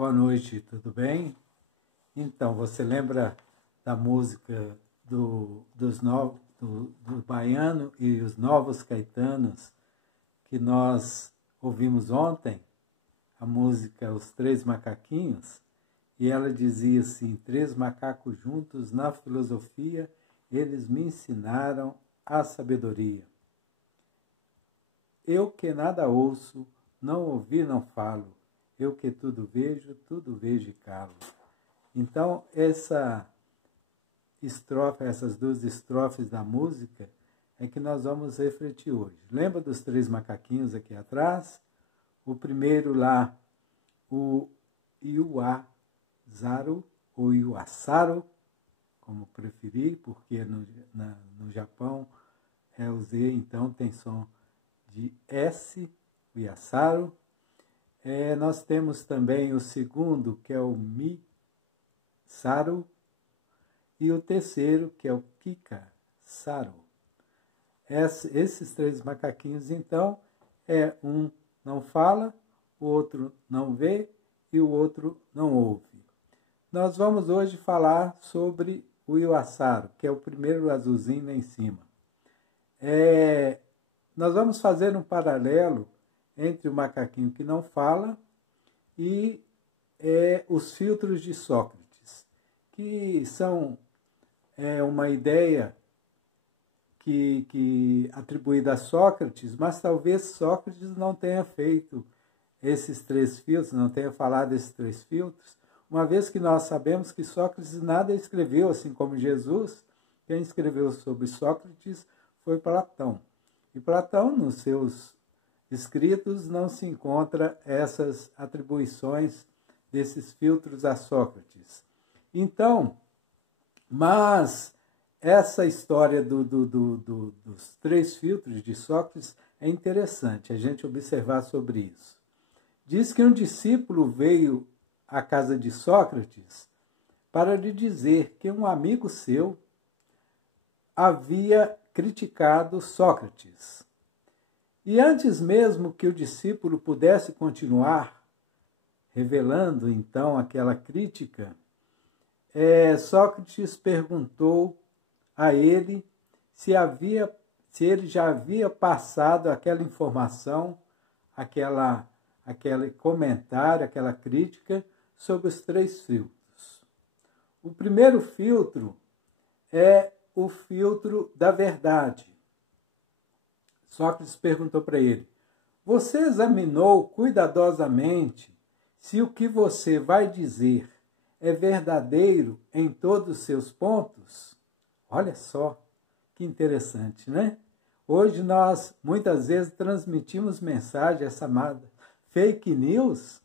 Boa noite, tudo bem? Então, você lembra da música do Baiano e os Novos Caetanos que nós ouvimos ontem? A música Os Três Macaquinhos? E ela dizia assim: 3 macacos juntos na filosofia, eles me ensinaram a sabedoria. Eu que nada ouço, não ouvi, não falo. Eu que tudo vejo e calo. Então, essas duas estrofes da música é que nós vamos refletir hoje. Lembra dos 3 macaquinhos aqui atrás? O primeiro lá, o Iwasaru, ou Iwasaru, como preferir, porque no Japão é o Z, então tem som de S, o Iwasaru. Nós temos também o segundo, que é o Mi-saru, e o terceiro, que é o Kika-saru. Esses 3 macaquinhos, então, um não fala, o outro não vê e o outro não ouve. Nós vamos hoje falar sobre o Iwasaru, que é o primeiro azulzinho lá em cima. Nós vamos fazer um paralelo entre o macaquinho que não fala e os filtros de Sócrates, que são uma ideia que atribuída a Sócrates, mas talvez Sócrates não tenha feito esses 3 filtros, não tenha falado desses 3 filtros, uma vez que nós sabemos que Sócrates nada escreveu, assim como Jesus. Quem escreveu sobre Sócrates foi Platão. E Platão, nos seus escritos, não se encontra essas atribuições desses filtros a Sócrates. Então, mas essa história dos 3 filtros de Sócrates é interessante a gente observar sobre isso. Diz que um discípulo veio à casa de Sócrates para lhe dizer que um amigo seu havia criticado Sócrates. E antes mesmo que o discípulo pudesse continuar, revelando então aquela crítica, Sócrates perguntou a ele se ele já havia passado aquela informação, aquele comentário, aquela crítica sobre os 3 filtros. O primeiro filtro é o filtro da verdade. Sócrates perguntou para ele: você examinou cuidadosamente se o que você vai dizer é verdadeiro em todos os seus pontos? Olha só que interessante, né? Hoje nós muitas vezes transmitimos mensagem, essa chamada fake news,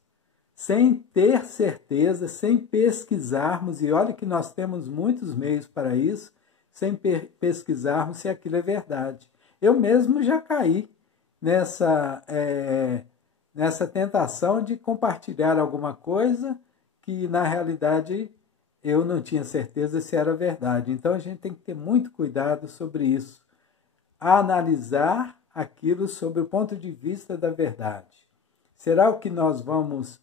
sem ter certeza, sem pesquisarmos, e olha que nós temos muitos meios para isso, sem pesquisarmos se aquilo é verdade. Eu mesmo já caí nessa tentação de compartilhar alguma coisa que, na realidade, eu não tinha certeza se era verdade. Então, a gente tem que ter muito cuidado sobre isso. Analisar aquilo sob o ponto de vista da verdade. Será o que nós vamos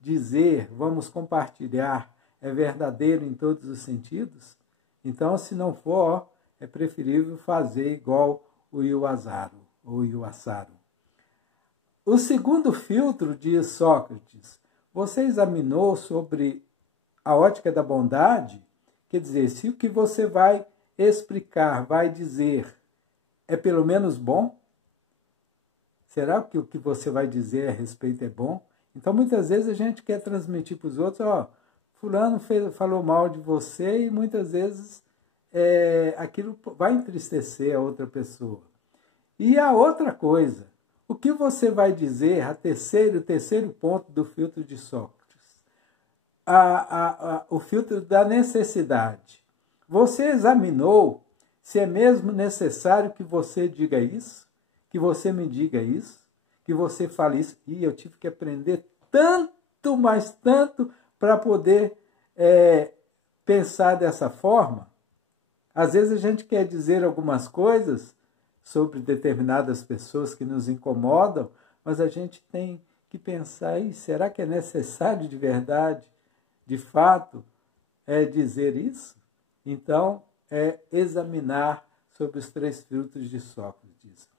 dizer, vamos compartilhar, é verdadeiro em todos os sentidos? Então, se não for, é preferível fazer igual o Iwasaru. O segundo filtro, diz Sócrates, você examinou sobre a ótica da bondade? Quer dizer, se o que você vai explicar, vai dizer, é pelo menos bom? Será que o que você vai dizer a respeito é bom? Então, muitas vezes a gente quer transmitir para os outros, fulano falou mal de você, e muitas vezes aquilo vai entristecer a outra pessoa. E a outra coisa, o que você vai dizer, o terceiro ponto do filtro de Sócrates, o filtro da necessidade. Você examinou se é mesmo necessário que você diga isso, que você me diga isso, que você fale isso. E eu tive que aprender tanto, mas tanto, para poder pensar dessa forma. Às vezes a gente quer dizer algumas coisas sobre determinadas pessoas que nos incomodam, mas a gente tem que pensar, será que é necessário de verdade, de fato, dizer isso? Então, examinar sobre os 3 filtros de Sócrates.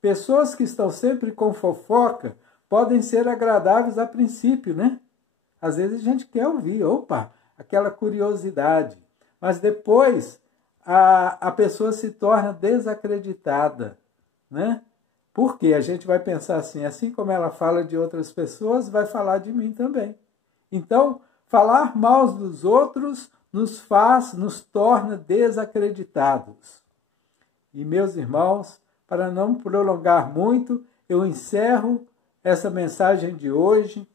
Pessoas que estão sempre com fofoca podem ser agradáveis a princípio, né? Às vezes a gente quer ouvir, opa, aquela curiosidade. Mas depois a pessoa se torna desacreditada, né? Porque a gente vai pensar assim como ela fala de outras pessoas, vai falar de mim também. Então, falar mal dos outros nos torna desacreditados. E, meus irmãos, para não prolongar muito, eu encerro essa mensagem de hoje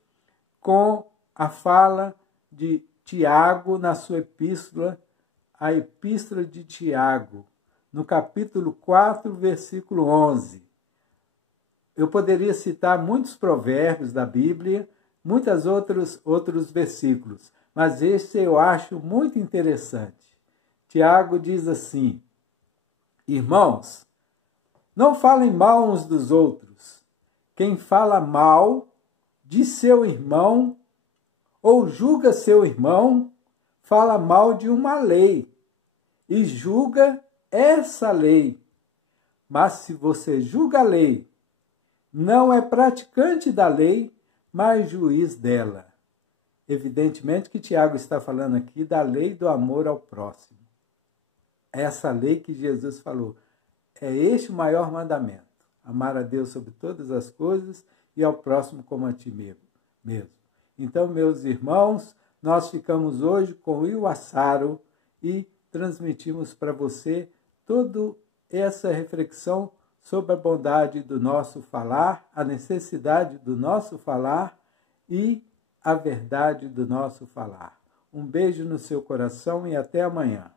com a fala de Tiago na sua epístola, a Epístola de Tiago, no capítulo 4, versículo 11. Eu poderia citar muitos provérbios da Bíblia, muitos outros versículos, mas esse eu acho muito interessante. Tiago diz assim: irmãos, não falem mal uns dos outros. Quem fala mal de seu irmão ou julga seu irmão, fala mal de uma lei e julga essa lei. Mas se você julga a lei, não é praticante da lei, mas juiz dela. Evidentemente que Tiago está falando aqui da lei do amor ao próximo. Essa lei que Jesus falou. É este o maior mandamento. Amar a Deus sobre todas as coisas e ao próximo como a ti mesmo. Então, meus irmãos, nós ficamos hoje com o Iwassaro e transmitimos para você toda essa reflexão sobre a bondade do nosso falar, a necessidade do nosso falar e a verdade do nosso falar. Um beijo no seu coração e até amanhã.